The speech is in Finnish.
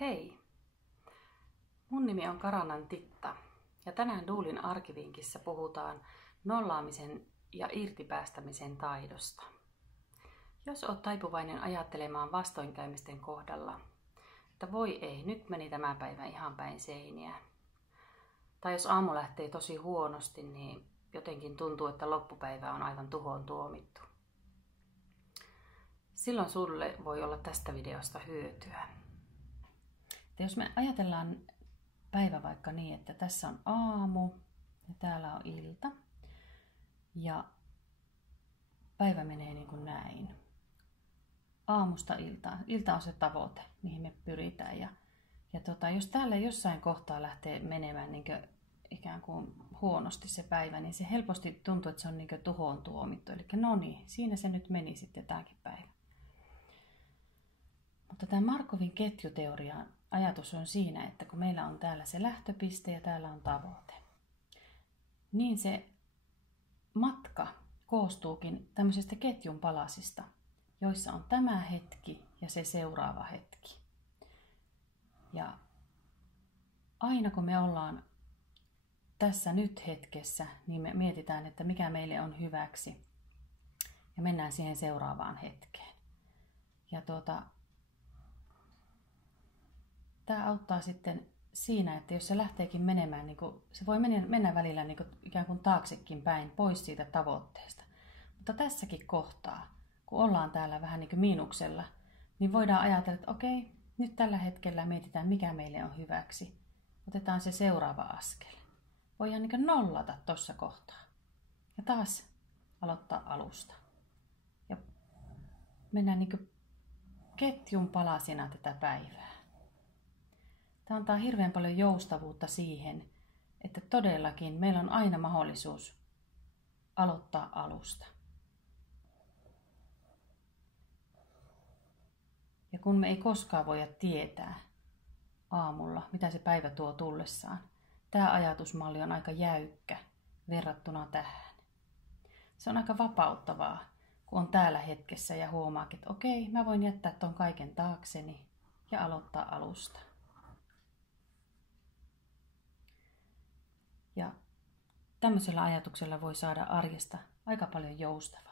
Hei! Mun nimi on Karanan Titta ja tänään Duulin arkivinkissä puhutaan nollaamisen ja irtipäästämisen taidosta. Jos oot taipuvainen ajattelemaan vastoinkäymisten kohdalla, että voi ei, nyt meni tämä päivä ihan päin seiniä. Tai jos aamu lähtee tosi huonosti, niin jotenkin tuntuu, että loppupäivä on aivan tuhoon tuomittu. Silloin sulle voi olla tästä videosta hyötyä. Jos me ajatellaan päivä vaikka niin, että tässä on aamu ja täällä on ilta ja päivä menee niin kuin näin. Aamusta iltaan. Ilta on se tavoite, mihin me pyritään. Ja jos täällä jossain kohtaa lähtee menemään niin kuin ikään kuin huonosti se päivä, niin se helposti tuntuu, että se on niin kuin tuhoon tuomittu. Eli no niin, siinä se nyt meni sitten tämäkin päivä. Mutta tämä Markovin ketjuteorian ajatus on siinä, että kun meillä on täällä se lähtöpiste ja täällä on tavoite, niin se matka koostuukin tämmöisestä ketjun palasista, joissa on tämä hetki ja se seuraava hetki. Ja aina kun me ollaan tässä nyt hetkessä, niin me mietitään, että mikä meille on hyväksi ja mennään siihen seuraavaan hetkeen. Ja tämä auttaa sitten siinä, että jos se lähteekin menemään, niin se voi mennä välillä niin ikään kuin taaksekin päin pois siitä tavoitteesta. Mutta tässäkin kohtaa, kun ollaan täällä vähän niin kuin miinuksella, niin voidaan ajatella, että okei, nyt tällä hetkellä mietitään, mikä meille on hyväksi. Otetaan se seuraava askel. Voidaan niin kuin nollata tuossa kohtaa. Ja taas aloittaa alusta. Ja mennään niin kuin ketjun palasina tätä päivää. Tämä antaa hirveän paljon joustavuutta siihen, että todellakin meillä on aina mahdollisuus aloittaa alusta. Ja kun me ei koskaan voida tietää aamulla, mitä se päivä tuo tullessaan, tämä ajatusmalli on aika jäykkä verrattuna tähän. Se on aika vapauttavaa, kun on täällä hetkessä ja huomaakin, että okei, mä voin jättää ton kaiken taakseni ja aloittaa alusta. Ja tämmöisellä ajatuksella voi saada arjesta aika paljon joustavaa.